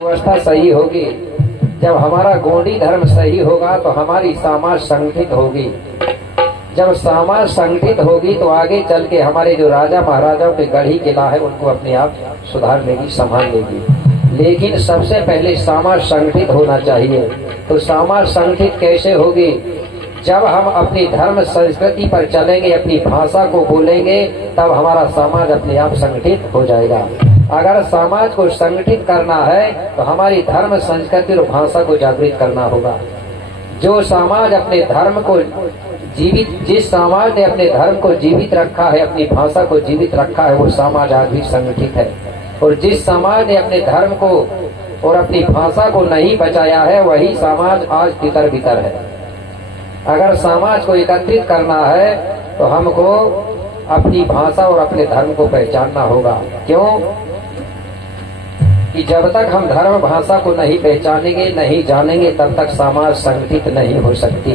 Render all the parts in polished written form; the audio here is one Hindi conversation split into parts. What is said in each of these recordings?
व्यवस्था सही होगी, जब हमारा गोंडी धर्म सही होगा तो हमारी समाज संगठित होगी। जब समाज संगठित होगी तो आगे चल के हमारे जो राजा महाराजाओं के गढ़ी किला है उनको अपने आप सुधार लेगी, संभाल लेगी। लेकिन सबसे पहले समाज संगठित होना चाहिए। तो समाज संगठित कैसे होगी? जब हम अपनी धर्म संस्कृति पर चलेंगे, अपनी भाषा को बोलेंगे, तब हमारा समाज अपने आप संगठित हो जाएगा। अगर समाज को संगठित करना है तो हमारी धर्म संस्कृति और भाषा को जागृत करना होगा। जो समाज अपने धर्म को जीवित, जिस समाज ने अपने धर्म को जीवित रखा है, अपनी भाषा को जीवित रखा है, वो समाज आज भी संगठित है। और जिस समाज ने अपने धर्म को और अपनी भाषा को नहीं बचाया है, वही समाज आज तितर बितर है। अगर समाज को एकत्रित करना है तो हमको अपनी भाषा और अपने धर्म को पहचानना होगा। क्यों कि जब तक हम धर्म भाषा को नहीं पहचानेंगे, नहीं जानेंगे, तब तक समाज संगठित नहीं हो सकती।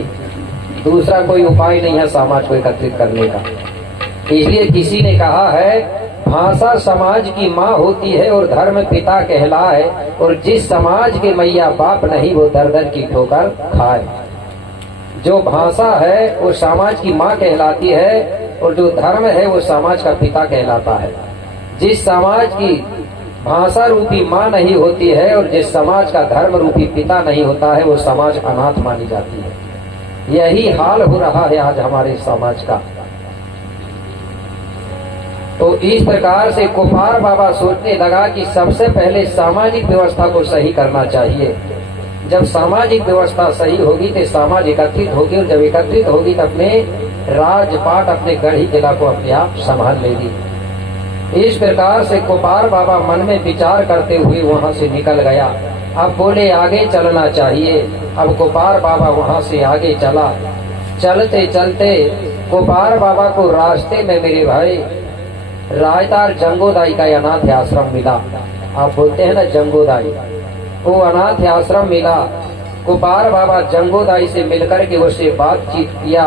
दूसरा कोई उपाय नहीं है समाज को एकत्रित करने का। इसलिए किसी ने कहा है, भाषा समाज की माँ होती है और धर्म पिता कहलाए, और जिस समाज के मैया बाप नहीं वो दर दर की ठोकर खाए। जो भाषा है वो समाज की माँ कहलाती है और जो धर्म है वो समाज का पिता कहलाता है। जिस समाज की भाषा रूपी माँ नहीं होती है और जिस समाज का धर्म रूपी पिता नहीं होता है, वो समाज अनाथ मानी जाती है। यही हाल हो रहा है आज हमारे समाज का। तो इस प्रकार से कुपार बाबा सोचने लगा कि सबसे पहले सामाजिक व्यवस्था को सही करना चाहिए। जब सामाजिक व्यवस्था सही होगी तो समाज एकत्रित होगी, और जब एकत्रित होगी तो अपने राजपाट, अपने गढ़ी किला को अपने आप संभाल लेगी। इस प्रकार से कुपार बाबा मन में विचार करते हुए वहां से निकल गया। अब बोले आगे चलना चाहिए। अब कुपार बाबा वहां से आगे चला। चलते चलते कुपार बाबा को रास्ते में मेरे भाई रायतार जंगोदाई का अनाथ आश्रम मिला। आप बोलते हैं ना जंगोदाई, वो अनाथ आश्रम मिला। कुपार बाबा जंगोदाई से मिलकर के उससे बातचीत किया।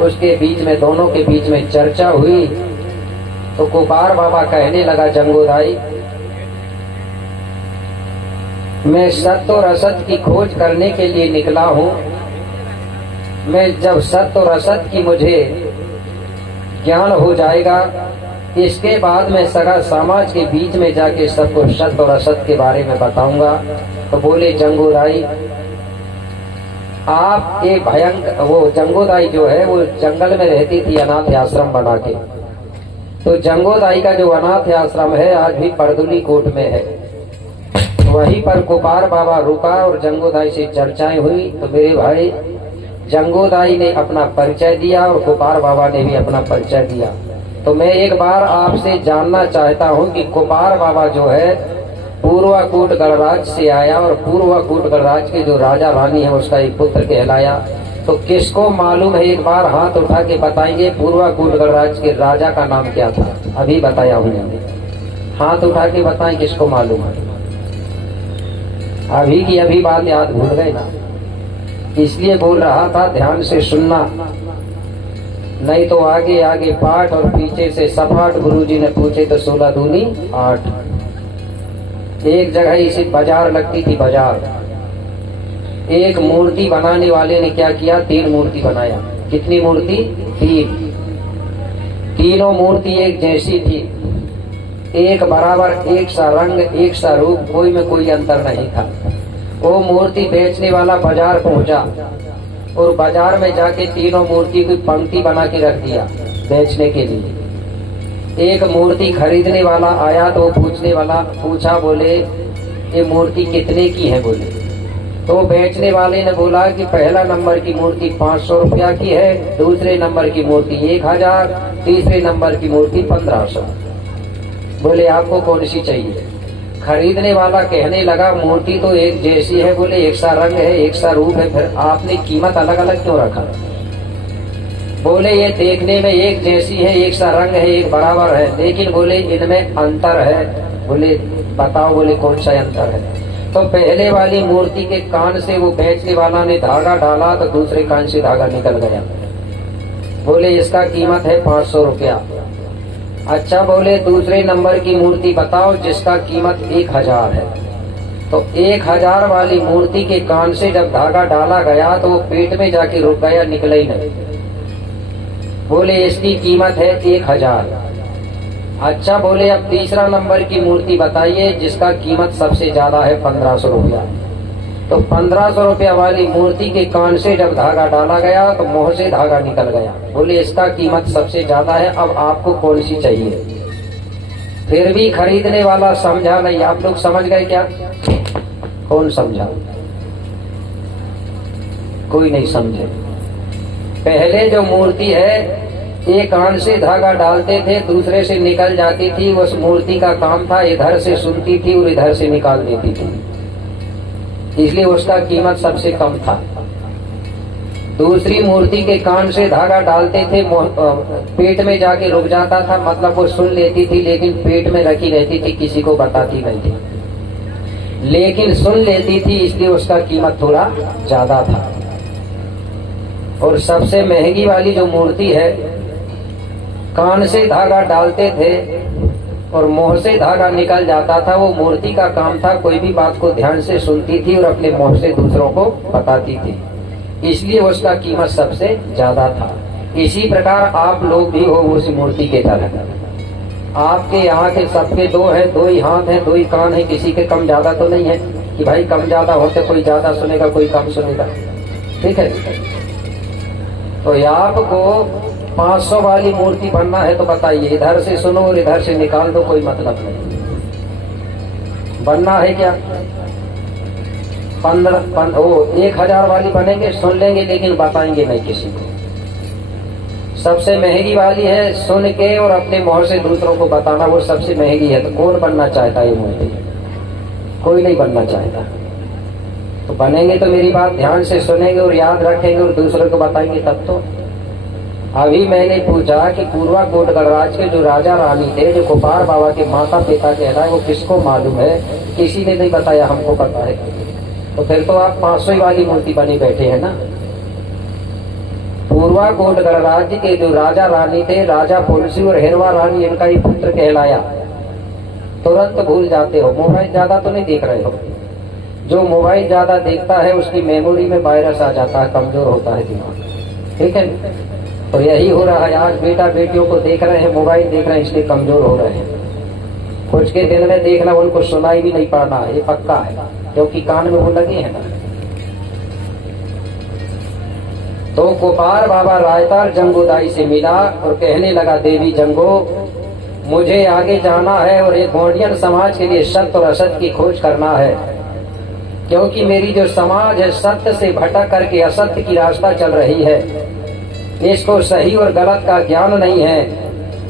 उसके बीच में, दोनों के बीच में चर्चा हुई। तो कुपार बाबा कहने लगा, जंगोदाई, मैं सत्य और असत्य की खोज करने के लिए निकला हूँ। मैं जब सत्य और असत्य की मुझे ज्ञान हो जाएगा, इसके बाद मैं सारा समाज के बीच में जाके सबको सत्य और असत्य के बारे में बताऊंगा। तो बोले जंगोदाई, आप एक भयंकर, वो जंगोदाई जो है वो जंगल में रहती थी अनाथ आश्रम बना के। तो जंगोदाई का जो अनाथ आश्रम है आज भी परदुली कोट में है। वहीं पर कुपार बाबा रुका और जंगोदाई से चर्चाएं हुई। तो मेरे भाई जंगोदाई ने अपना परिचय दिया और कुपार बाबा ने भी अपना परिचय दिया। तो मैं एक बार आपसे जानना चाहता हूं कि कुपार बाबा जो है पूर्वाकूट गणराज से आया और पूर्वाकूट गणराज के जो राजा रानी है उसका एक पुत्र कहलाया। तो किसको मालूम है, एक बार हाथ उठा के बताएंगे पूर्वाकूट गणराज के राजा का नाम क्या था? अभी बताया हूँ, हाथ उठा के बताएं किसको मालूम है। अभी की अभी बात याद भूल गए ना, इसलिए बोल रहा था ध्यान से सुनना, नहीं तो आगे आगे पाठ और पीछे से सपाट। गुरुजी ने पूछे तो 16 दूनी 8। एक जगह इसी बाजार लगती थी, बाजार। एक मूर्ति बनाने वाले ने क्या किया, 3 मूर्ति बनाया। कितनी मूर्ति? 3। तीनों मूर्ति एक जैसी थी, एक बराबर, एक सा रंग, एक सा रूप, कोई में कोई अंतर नहीं था। वो मूर्ति बेचने वाला बाजार पहुंचा और बाजार में जाके तीनों मूर्ति की पंक्ति बना के रख दिया बेचने के लिए। एक मूर्ति खरीदने वाला आया तो पूछने वाला पूछा, बोले ये मूर्ति कितने की है? बोले तो बेचने वाले ने बोला कि पहला नंबर की मूर्ति 500 रुपया की है, दूसरे नंबर की मूर्ति 1000, तीसरे नंबर की मूर्ति 1500। बोले आपको कौन सी चाहिए? खरीदने वाला कहने लगा मूर्ति तो एक जैसी है, बोले एक सा रंग है, एक सा रूप है, फिर आपने कीमत अलग अलग क्यों रखा? बोले ये देखने में एक जैसी है, एक सा रंग है, एक बराबर है, लेकिन बोले इनमें अंतर है। बोले बताओ, बोले कौन सा अंतर है? तो पहले वाली मूर्ति के कान से वो बेचने वाला ने धागा डाला तो दूसरे कान से धागा निकल गया। बोले इसका कीमत है 500 रुपया। अच्छा, बोले दूसरे नंबर की मूर्ति बताओ जिसका कीमत 1000 है। तो 1000 वाली मूर्ति के कान से जब धागा डाला गया तो वो पेट में जाके रुक गया, निकला ही नहीं। बोले इसकी कीमत है 1000। अच्छा, बोले अब तीसरा नंबर की मूर्ति बताइए जिसका कीमत सबसे ज्यादा है 1500 रुपया। तो 1500 रुपया वाली मूर्ति के कान से जब धागा डाला गया तो मुंह से धागा निकल गया। बोले इसका कीमत सबसे ज्यादा है, अब आपको कौन सी चाहिए? फिर भी खरीदने वाला समझा नहीं। आप लोग समझ गए क्या? कौन समझा? कोई नहीं समझे। पहले जो मूर्ति है, एक कान से धागा डालते थे, दूसरे से निकल जाती थी। उस मूर्ति का काम था इधर से सुनती थी और इधर से निकाल देती थी, इसलिए उसका कीमत सबसे कम था। दूसरी मूर्ति के कान से धागा डालते थे, पेट में जाके रुक जाता था, मतलब वो सुन लेती थी लेकिन पेट में रखी रहती थी, किसी को बताती नहीं थी, लेकिन सुन लेती थी, इसलिए उसका कीमत थोड़ा ज्यादा था। और सबसे महंगी वाली जो मूर्ति है, कान से धागा डालते थे और मुंह से धागा निकल जाता था, वो मूर्ति का काम था कोई भी बात को ध्यान से सुनती थी और अपने मुंह से दूसरों को बताती थी, इसलिए उसका कीमत सबसे ज्यादा था। इसी प्रकार आप लोग भी हो उस मूर्ति के तरह। आपके यहाँ के सबके दो है, दो ही हाथ है, दो ही कान है, किसी के कम ज्यादा तो नहीं है कि भाई कम ज्यादा होते कोई ज्यादा सुनेगा कोई कम सुनेगा, ठीक है। तो आपको 500 वाली मूर्ति बनना है तो बताइए, इधर से सुनो और इधर से निकाल दो, कोई मतलब नहीं। बनना है क्या? 1000 वाली बनेंगे, सुन लेंगे लेकिन बताएंगे नहीं किसी को। सबसे महंगी वाली है, सुन के और अपने मुंह से दूसरों को बताना, वो सबसे महंगी है। तो कौन बनना चाहता है ये मूर्ति? कोई नहीं बनना चाहता। तो बनेंगे तो मेरी बात ध्यान से सुनेंगे और याद रखेंगे और दूसरों को बताएंगे तब तो। अभी मैंने पूछा कि पूर्वा कोट गणराज के जो राजा रानी थे, जो गोपाल बाबा के माता पिता कहलाए, वो किसको मालूम है? किसी ने नहीं बताया, हमको पता है। तो फिर तो आप 500 वाली मूर्ति बनी बैठे हैं ना। पूर्वा कोट गणराज्य के जो राजा रानी थे, राजा पुलसी और हिरवा रानी, इनका ही पुत्र कहलाया। तुरंत भूल जाते हो, मोबाइल ज्यादा तो नहीं देख रहे हो। जो मोबाइल ज्यादा देखता है उसकी मेमोरी में वायरस आ जाता है, कमजोर होता है दिमाग, ठीक है। तो यही हो रहा है, आज बेटा बेटियों को देख रहे हैं, मोबाइल देख रहे हैं, इसलिए कमजोर हो रहे हैं। कुछ के दिन में देखना उनको सुनाई भी नहीं पड़ना है, ये पक्का है, क्योंकि कान में वो लगे हैं ना। तो गोपाल बाबा रायतार जंगोदाई से मिला और कहने लगा, देवी जंगो, मुझे आगे जाना है और एक गोंडियन समाज के लिए सत्य और असत्य की खोज करना है, क्योंकि मेरी जो समाज है सत्य से भटक करके असत्य की रास्ता चल रही है, इसको सही और गलत का ज्ञान नहीं है,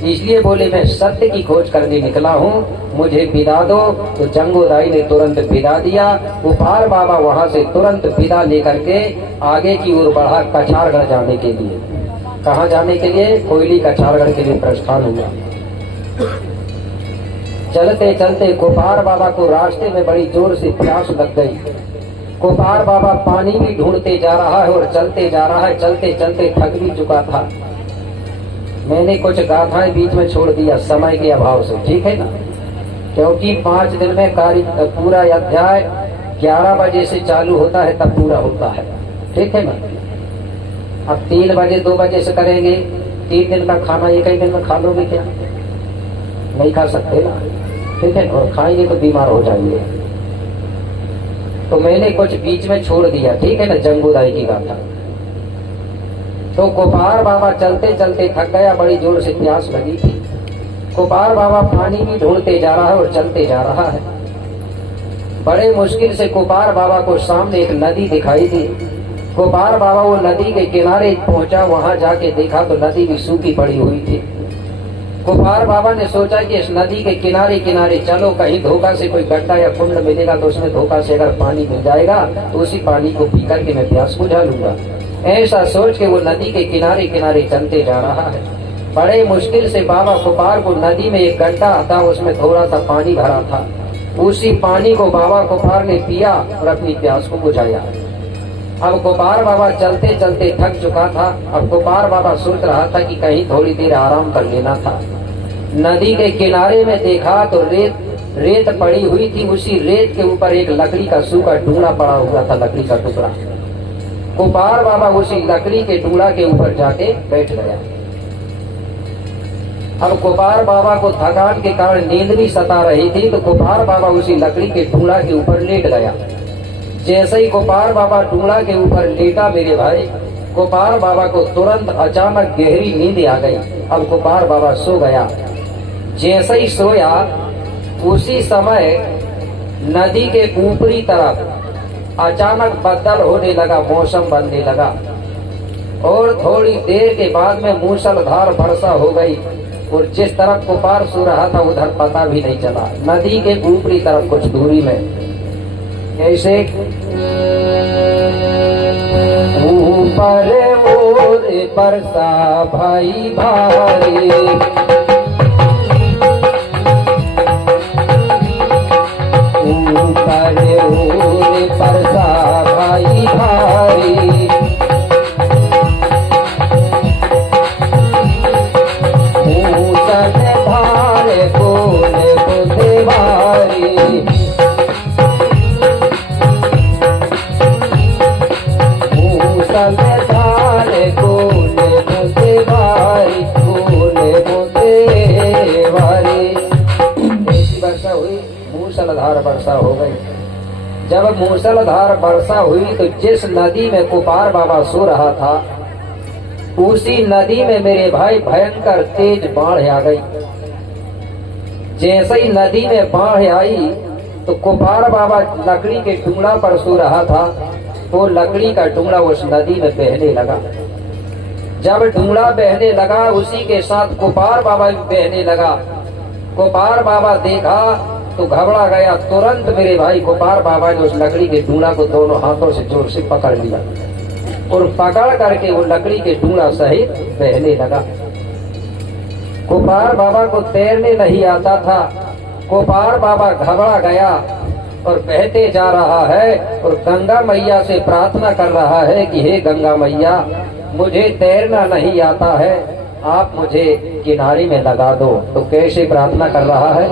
इसलिए बोले मैं सत्य की खोज करने निकला हूँ, मुझे विदा दो। तो जंगोदाई ने तुरंत विदा दिया। गोपाल बाबा वहां से तुरंत विदा लेकर के आगे की ओर बढ़ा, कछारगढ़ जाने के लिए। कहाँ जाने के लिए? कोयली कछारगढ़ के लिए प्रस्थान हुआ। चलते चलते गोपाल बाबा को रास्ते में बड़ी जोर से प्यास लग गई। गोपाल बाबा पानी भी ढूंढते जा रहा है और चलते जा रहा है, चलते चलते थक भी चुका था। मैंने कुछ गाथाएं बीच में छोड़ दिया समय के अभाव से, ठीक है ना, क्योंकि 5 दिन में कार्य पूरा अध्याय 11 बजे से चालू होता है, तब पूरा होता है, ठीक है ना। अब 3 बजे 2 बजे से करेंगे, 3 दिन का खाना एक ही दिन में खा लोगे क्या? नहीं खा सकते ना, ठीक है, और खाएंगे तो बीमार हो जाएंगे। तो मैंने कुछ बीच में छोड़ दिया, ठीक है ना, जंगूदाई की गाथा। तो गोपाल बाबा चलते चलते थक गया, बड़ी जोर से प्यास लगी थी। गोपाल बाबा पानी भी ढूंढते जा रहा है और चलते जा रहा है। बड़े मुश्किल से गोपाल बाबा को सामने एक नदी दिखाई दी। गोपाल बाबा वो नदी के किनारे पहुंचा, वहां जाके देखा तो नदी भी सूखी पड़ी हुई थी। गोपाल बाबा ने सोचा कि इस नदी के किनारे किनारे चलो, कहीं धोखा से कोई गड्ढा या कुंड मिलेगा तो उसमें धोखा से अगर पानी मिल जाएगा तो उसी पानी को पी करके मैं प्यास बुझा लूंगा। ऐसा सोच के वो नदी के किनारे किनारे चलते जा रहा है। बड़े मुश्किल से बाबा गोपाल को नदी में एक गड्ढा था, उसमें थोड़ा सा पानी भरा था। उसी पानी को बाबा गोपाल ने पिया और अपनी प्यास को बुझाया। अब गोपाल बाबा चलते चलते थक चुका था। अब गोपाल बाबा सोच रहा था कि कहीं थोड़ी देर आराम कर लेना था। नदी के किनारे में देखा तो रेत रेत पड़ी हुई थी, उसी रेत के ऊपर एक लकड़ी का सूखा टुकड़ा पड़ा हुआ था, लकड़ी का टुकड़ा। गोपाल बाबा उसी लकड़ी के टुकड़ा के ऊपर जाके बैठ गया। अब गोपाल बाबा को थकान के कारण नींद भी सता रही थी, तो गोपाल बाबा उसी लकड़ी के टुकड़ा के ऊपर लेट गया। जैसे ही गोपाल बाबा टुकड़ा के ऊपर लेटा मेरे भाई, गोपाल बाबा को तुरंत अचानक गहरी नींद आ गई। अब गोपाल बाबा सो गया। जैसे ही सोया उसी समय नदी के ऊपरी तरफ अचानक बदल होने लगा, मौसम बनने लगा और थोड़ी देर के बाद में मूसलाधार वर्षा हो गई और जिस तरफ गोपाल सो रहा था उधर पता भी नहीं चला। नदी के ऊपरी तरफ कुछ दूरी में ऐसे ऊपर ओर बरसा भाई भारी, ऊपर ओर बरसा भाई भारी, मूसल धार बोल बुध भारी, धार कोले मुझे भारी, कोले मुझे भारी। ऐसी वर्षा हुई, मूसलाधार वर्षा हो गई। जब मूसलाधार वर्षा हुई तो जिस नदी में गोपाल बाबा सो रहा था उसी नदी में मेरे भाई भयंकर तेज बाढ़ आ गई। जैसे ही नदी में बाढ़ आई तो गोपाल बाबा लकड़ी के टुकड़ा पर सो रहा था, वो लकड़ी का टुकड़ा उस नदी में बहने लगा। जब टुकड़ा बहने लगा उसी के साथ गोपाल बाबा भी बहने लगा। गोपाल बाबा देखा तो घबरा गया। तुरंत मेरे भाई गोपाल बाबा ने उस लकड़ी के टुकड़ा को दोनों हाथों से जोर से पकड़ लिया और पकड़ करके वो लकड़ी के टुकड़ा सहित बहने लगा। गोपाल बाबा को तैरने नहीं आता था। गोपाल बाबा घबरा गया और बहते जा रहा है और गंगा मैया से प्रार्थना कर रहा है कि हे गंगा मैया, मुझे तैरना नहीं आता है, आप मुझे किनारे में लगा दो। तो कैसे प्रार्थना कर रहा है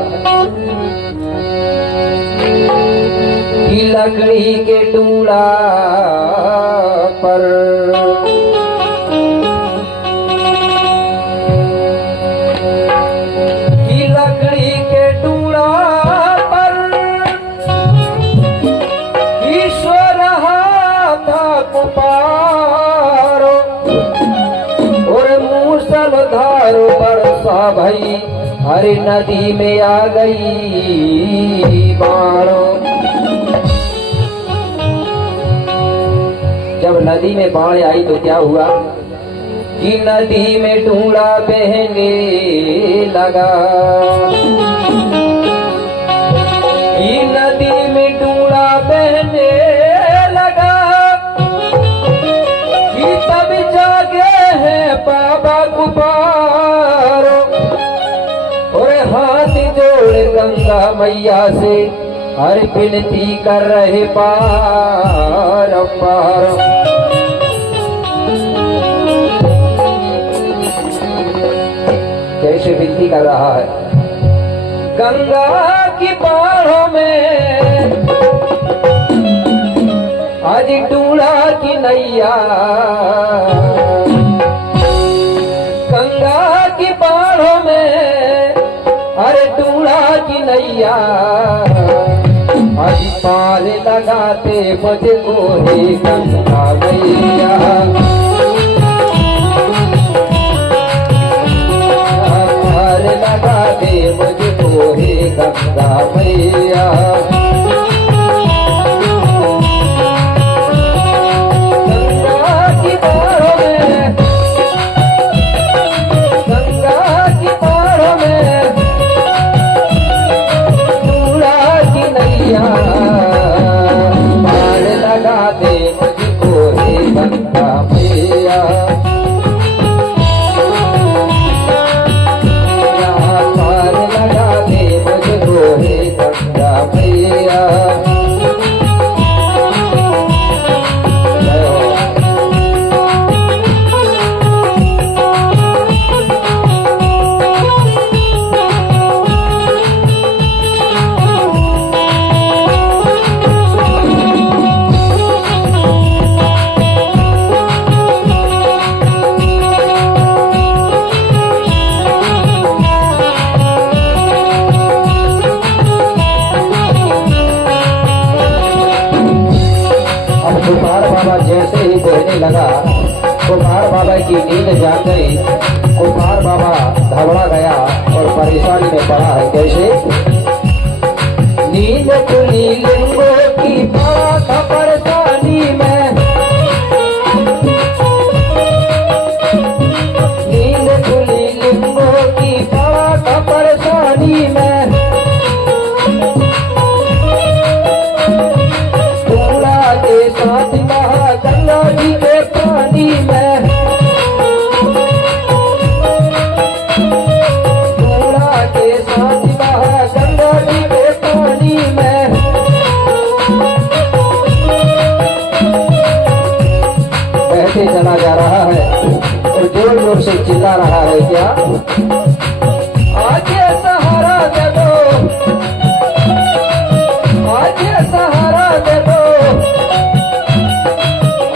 कि लकड़ी के टुकड़ा पर धारो बरसा भई, हरी नदी में आ गई बाढ़ो। जब नदी में बाढ़ आई तो क्या हुआ कि नदी में टुकड़ा बहने लगा, कि नदी में टुकड़ा बहने लगा, कि तब जागे है बाबा गोपाल और हाथ जोड़ गंगा मैया से हर विनती कर रहे पार पार। कैसे विनती कर रहा है? गंगा की बाढ़ों में आज टुकड़ा की नैया, गंगा की बाढ़ों में अरे टुकड़ा की नैया, आज पार लगाते मुझको हे गंगा मैया, पार लगाते मुझको हे गंगा मैया। कुमार बाबा जैसे ही बहने लगा, कुमार बाबा की नींद जाग गई। कुमार बाबा घबरा गया और परेशानी में पड़ा है। कैसे? नींद खुली लिंगों की पड़ा था परेशानी में, नींद खुली लिंगों की पड़ा था परेशानी में, गंगा के साथ बहा गंगा जी के पानी में, गंगा के साथ बहा गंगा जी के पानी में, बहते चला जा रहा है और जोर जोर से चिल्ला रहा है। क्या? आगे सहारा दे दो, आगे सहारा दे दो,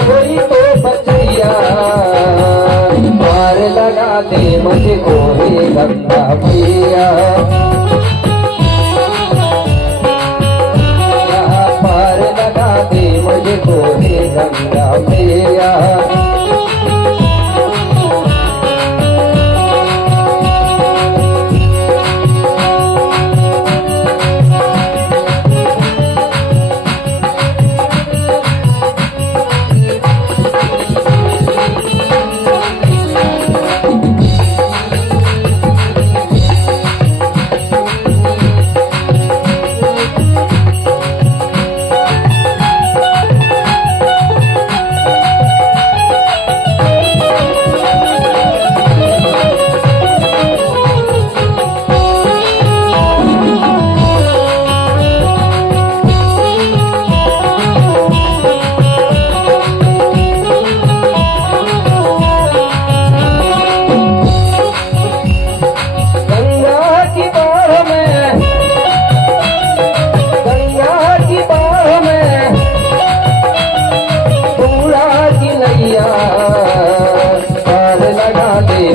कोई तो बचैया पार लगा दे मुझको हे गंगा मैया, पार लगा दे मुझको हे गंगा मैया।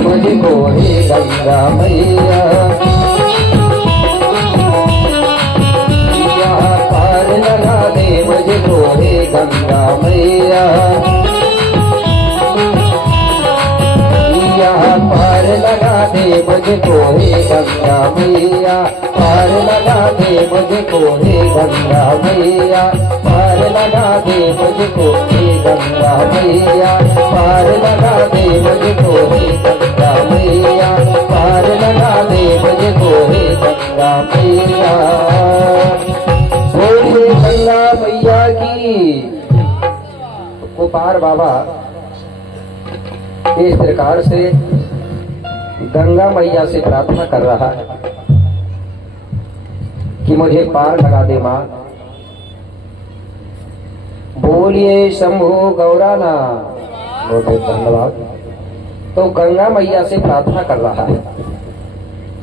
मुझको हे गंगा मैया, पार लगा दे मुझको हे गंगा मैया, पार लगा दे मुझको हे गंगा मैया, पार लगा दे मुझको हे गंगा मैया, पार लगा दे मुझको हे गंगा मैया, पार लगा दे मुझको हे गंगा मैया, पार लगा दे मुझको हे गंगा मैया। बोलिए गंगा मैया की। कुमार बाबा इस प्रकार से गंगा मैया से प्रार्थना कर रहा है कि मुझे पार लगा दे मां। बोलिए शंभु गौराना। बहुत बहुत धन्यवाद। तो गंगा मैया से प्रार्थना कर रहा है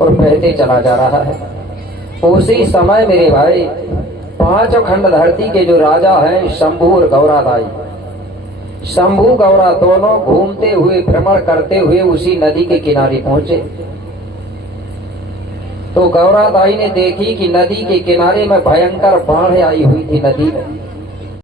और बहते चला जा रहा है। उसी समय मेरे भाई पांचों खंड धरती के जो राजा हैं शंभु और गौरादाई, शंभु गौरा दोनों घूमते हुए भ्रमण करते हुए उसी नदी के किनारे पहुंचे। तो गौरादाई ने देखी कि नदी के किनारे में भयंकर बाढ़ आई हुई थी नदी में।